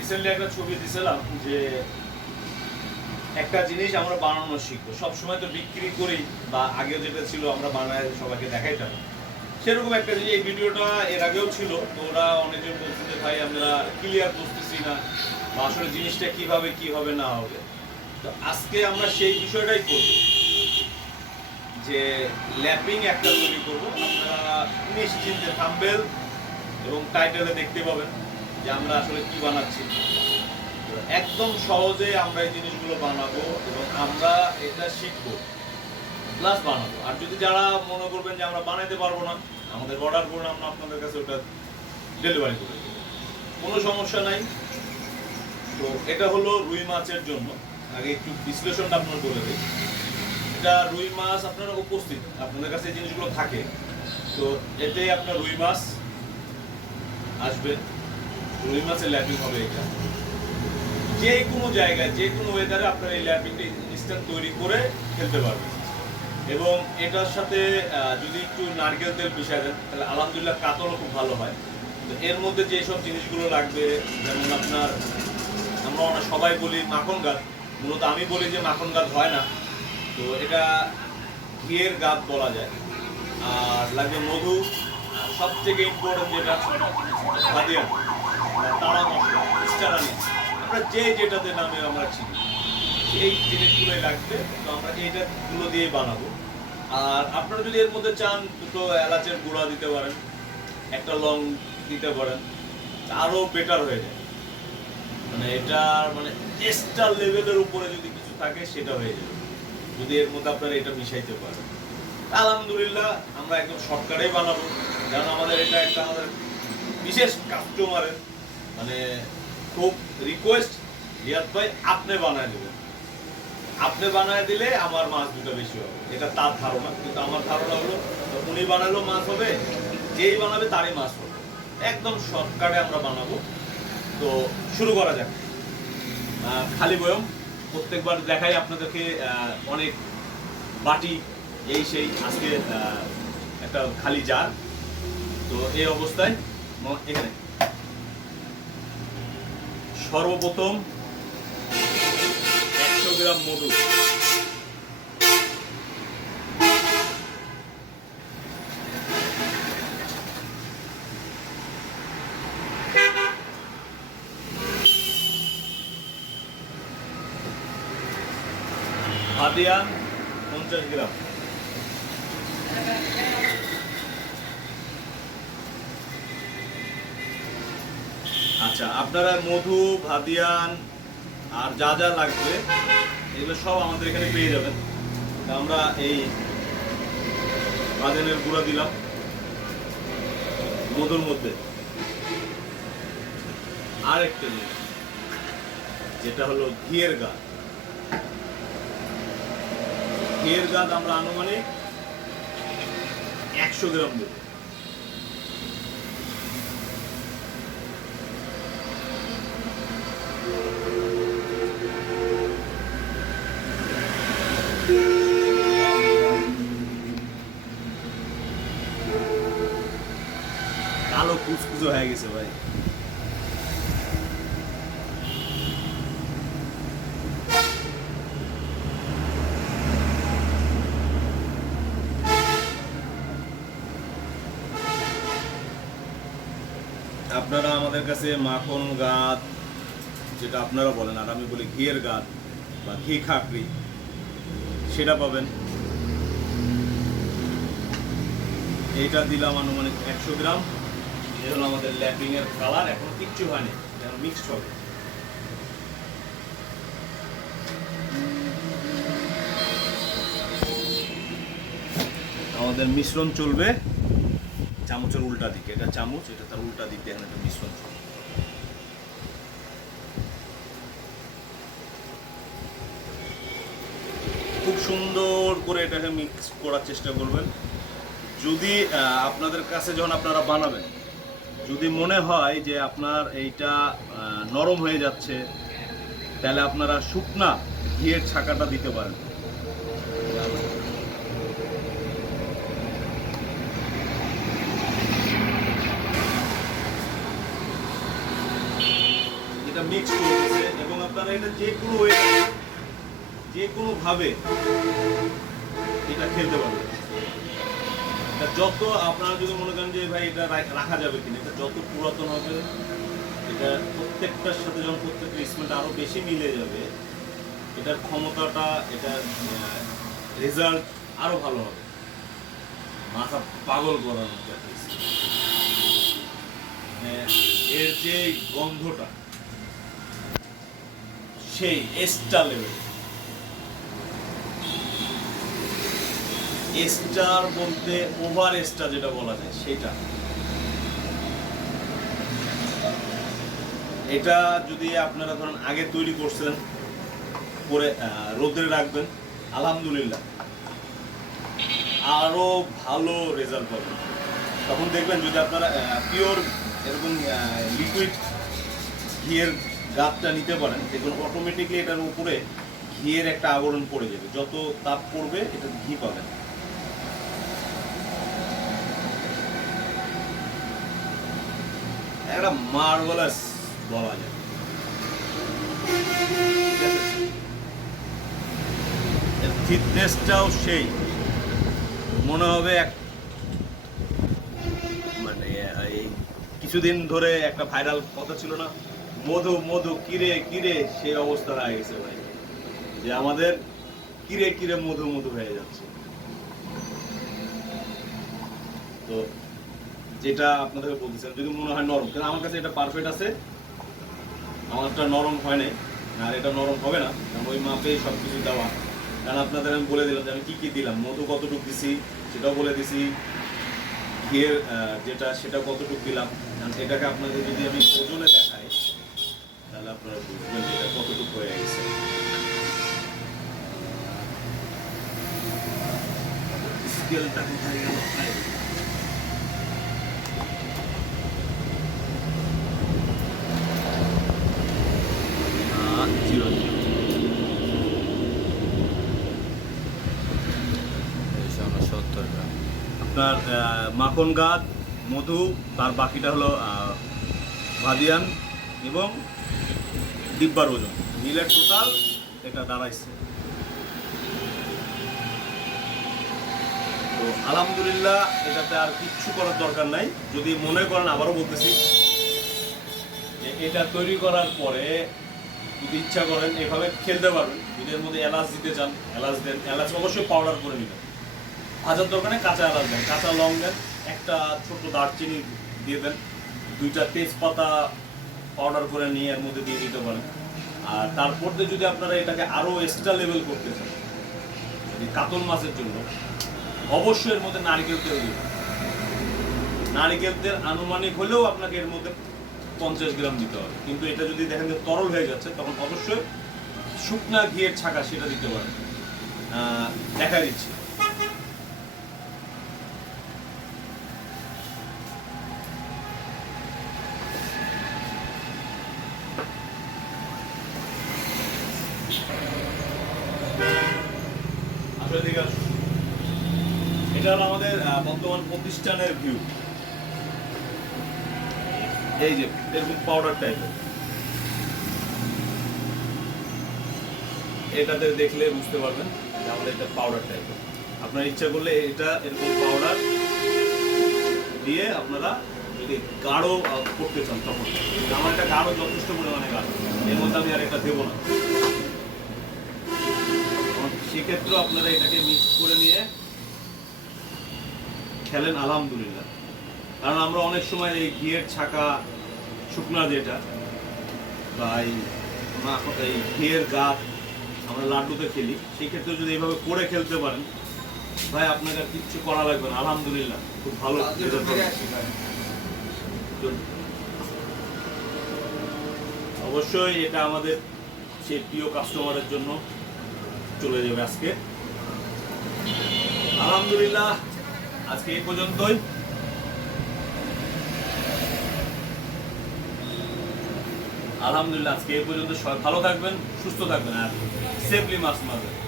Recently একটা ছবি দিছিলাম যে একটা জিনিস আমরা বানানো শিখব। সবসময় তো বিক্রি করি বা আগেও যেটা ছিল আমরা বানায় সবাইকে দেখাইতাম সেরকম একটা জিনিস, এই ভিডিওটা এর আগেও ছিল। তো ওরা অনেকজন বলছে যে, ভাই, আমরা ক্লিয়ার বুঝতেছি না বা আসলে জিনিসটা কীভাবে কি হবে না হবে? তো আজকে আমরা সেই বিষয়টাই করব যে ল্যাপিং একটা তৈরি করব। আপনারা নিশ্চিন্তে থাম্বেল এবং টাইটেলে দেখতে পাবেন। যে আমরা আসলে কি বানাচ্ছি। একদম সহজে আমরা এই জিনিসগুলো বানাবো এবং আমরা এটা শিখব প্লাস বানাবো। আর যদি যারা মনে করবেন যে আমরা বানাইতে পারব না, আমাদের অর্ডার করুন আমরা আপনাদের কাছে ওটা ডেলিভারি করে কোনো সমস্যা নাই। তো এটা হলো রুই মাছের জন্য। আগে একটু বিশ্লেষণটা আপনার বলে দিই। এটা রুই মাছ আপনার উপস্থিত, আপনাদের কাছে এই জিনিসগুলো থাকে। তো এতে আপনার রুই মাছ আসবে। রুই মাছের ল্যাপিং হবে এটা। যে কোনো জায়গায়, যে কোনো ওয়েদারে আপনার এই ল্যাপিংটা ইনস্ট্যান্ট তৈরি করে খেলতে পারবেন। এবং এটার সাথে যদি একটু নারকেল তেল মিশায় দেন, তাহলে আলহামদুলিল্লাহ কাতলও খুব ভালো হয়। তো এর মধ্যে যে সব জিনিসগুলো লাগবে, যেমন আপনার, আমরা অনেক সবাই বলি মাখন গাছ। মূলত আমি বলি যে মাখন গাছ হয় না। তো এটা ঘিয়ের গাছ বলা যায়। আর লাগবে মধু। আর সব থেকে ইম্পর্টেন্ট যেটা ভাদিয়া বা আর আপনারা যদি এর মধ্যে চান দুটো এলাচের গুঁড়া দিতে পারেন, একটা লং দিতে পারেন বেটার হয়ে যায়। মানে এটা মানে এক্সট্রা লেভেলের উপরে যদি কিছু থাকে, সেটা হয়ে যাবে। যদি এর মধ্যে আপনারা এটা মিশাইতে পারেন। আলহামদুলিল্লাহ, আমরা একদম শর্টকাটেই বানাবো। কারণ আমাদের এটা একটা আমাদের বিশেষ কাস্টমারের মানে খুব রিকোয়েস্ট রিয়াদ ভাই আপনি বানায় দেবেন। আপনি বানায় দিলে আমার মাছ দুটো বেশি হবে। এটা তার ধারণা, কিন্তু আমার ধারণা হলো, উনি বানালেও মাছ হবে, যেই বানাবে তারই মাছ হবে। একদম শর্টকাটে আমরা বানাবো। তো শুরু করা যাক। খালি বয়ম, প্রত্যেকবার দেখাই আপনাদেরকে অনেক বাটি, এই সেই আজকে একটা খালি জার। তো এই অবস্থায়, এখানে। সর্বপ্রথম একশো গ্রাম মধু। ভাদিয়ান পঞ্চাশ গ্রাম। আচ্ছা আপনারা মধু, ভাদিয়ান আর যা যা লাগবে, এগুলো সব আমাদের এখানে পেয়ে যাবেন। আমরা এই বাদানের গুঁড়া দিলাম মধুর মধ্যে। আর একটা জিনিস, যেটা হলো ঘিয়ের গাছ ঘিয়ের গাছ আমরা আনুমানিক একশো গ্রাম দেবো। কালো কুচকুচো হয়ে গেছে ভাই। আপনারা আমাদের কাছে মাখন গাছ যেটা আপনারা বলেন, আর আমি বলি ঘিয়ের গাছ বা ঘি খাকড়ি, সেটা পাবেন। এইটা দিলাম আনুমানিক একশো গ্রাম। হলো আমাদের ল্যাপিং এর কালার এখন কিচ্ছু হয়নি, যেন মিক্সড হবে। আমাদের মিশ্রণ চলবে চামচের উল্টা দিকে। এটা চামচ, এটা তার উল্টা দিক দিয়ে একটা মিশ্রণ চলবে। খুব সুন্দর করে এটাকে মিক্স করার চেষ্টা করবেন। যদি আপনাদের কাছে যখন আপনারা বানাবেন যদি মনে হয় যে আপনার এইটা নরম হয়ে যাচ্ছে, তাহলে আপনারা শুকনা ঘিয়ের ছাকাটা দিতে পারেন। এটা মিক্স করতেছে এবং আপনারা এটা যে কোনো ওয়ে যে কোনো ভাবে এটা খেলতে পারবেন। যত আপনারা যদি মনে করেন যে ভাই এটা রাখা যাবে কিনা, এটা যত পুরাতন হবে, এটা প্রত্যেকটার সাথে যখন প্রত্যেকটা স্মেলটা আরও বেশি মিলে যাবে, এটার ক্ষমতাটা এটার রেজাল্ট আরও ভালো হবে। মাথা পাগল করার মতো মানে এর যে গন্ধটা, সেই এস্টা লেভেল এস্টার বলতে ওভার এস্টা যেটা বলা যায়, সেটা। এটা যদি আপনারা ধরেন আগে তৈরি করছিলেন করে রোদে রাখবেন, আলহামদুলিল্লাহ। আরও ভালো রেজাল্ট পাবেন। তখন দেখবেন যদি আপনারা পিওর এরকম লিকুইড ঘিয়ের গাছটা নিতে পারেন, দেখবেন অটোমেটিকলি এটার উপরে ঘিয়ের একটা আবরণ পড়ে যাবে। যত তাপ পড়বে, এটা ঘি পাবেন। একটা বলা যায়। সেই। মনে হবে এক মানে এই কিছুদিন ধরে একটা ভাইরাল কথা ছিল না? মধু মধু, কিরে কিরে, সেই অবস্থা হয়ে গেছে ভাই। যে আমাদের কিরে কিরে মধু মধু হয়ে যাচ্ছে। তো যেটা আপনাদের বলতেছেন যদি মনে হয় নরম কিন্তু আমার কাছে এটা পারফেক্ট আছে। আমারটা নরম হয় নাই, আর এটা নরম হবে না, কারণ ওই মাপে সব কিছু দেওয়া। কারণ আপনাদের আমি বলে দিলাম যে আমি কী কী দিলাম, মধু কতটুকু দিছি, সেটাও বলে দিছি। ঘিয়ের যেটা সেটা কতটুকু দিলাম। কারণ এটাকে আপনাদের যদি আমি ওজনে দেখাই, তাহলে আপনারা বুঝবেন যে এটা কতটুকু হয়ে গেছে। স্কেলটা কোথায় গেল ভাই? আহ, জিরো জিরো সত্তর গ্রাম আপনার মাখন গাছ মধু, তার বাকিটা হলো ভাদিয়ান এবং ডিব্বার ওজন। মিলে টোটাল এটা দাঁড়াইছে। তো আলহামদুলিল্লাহ, এটাতে আর কিচ্ছু করার দরকার নাই। যদি মনে করেন, আবারও বলতেছি যে এটা তৈরি করার পরে যদি ইচ্ছা করেন, এভাবে খেলতে পারবেন। যদি এর মধ্যে এলাচ দিতে চান, এলাচ দেন। এলাচ অবশ্যই পাউডার করে নেবেন। ভাজার দোকানে কাঁচা এলাচ দেন কাঁচা লং দেন, একটা ছোট দারচিনি দিয়ে দেন। দুইটা তেজপাতা পাউডার করে নিয়ে এর মধ্যে দিয়ে দিতে পারেন। আর তারপর দিয়ে যদি আপনারা এটাকে আরও এক্সট্রা লেভেল করতে চান কাতল মাছের জন্য, অবশ্যই এর মধ্যে নারকেল তেল দিবেন নারকেল তেল আনুমানিক হলেও আপনাকে এর মধ্যে পঞ্চাশ গ্রাম দিতে হবে। কিন্তু এটা যদি দেখেন যে তরল হয়ে যাচ্ছে, তখন অবশ্যই শুকনা ঘিয়ের ছাকা সেটা দিতে পারেন। দেখা দিচ্ছি আসলে ঠিক আছে এটা আমাদের বর্তমান প্রতিষ্ঠানের ভিউ এই যে এরকম পাউডার টাইপের এটাতে দেখলে বুঝতে পারবেন যে আমাদের এটা পাউডার টাইপের আপনার ইচ্ছা করলে এটা এরকম পাউডার দিয়ে আপনারা যদি গাঢ় করতে চান তখন। আমার এটা গাঢ় যথেষ্ট পরিমাণে গাঢ়। এর মধ্যে আমি আর এটা দেবো না। তখন সেক্ষেত্রেও আপনারা এটাকে মিক্স করে নিয়ে খেলেন আলহামদুলিল্লাহ। কারণ আমরা অনেক সময় এই ঘিয়ের ছাকা শুকনা যেটা বা এই এই ঘিয়ের গাছ আমরা লাড্ডুতে খেলি সেই ক্ষেত্রে যদি এইভাবে করে খেলতে পারেন ভাই আপনাকে আর কিচ্ছু করা লাগবে না আলহামদুলিল্লাহ খুব ভালো অবশ্যই এটা আমাদের সেই প্রিয় কাস্টমারের জন্য চলে যাবে আজকে। আলহামদুলিল্লাহ আজকে এই পর্যন্তই। আলহামদুলিল্লাহ, আজকে এই পর্যন্ত ভালো থাকবেন, সুস্থ থাকবেন, আর সেফলি মাছ মারবেন।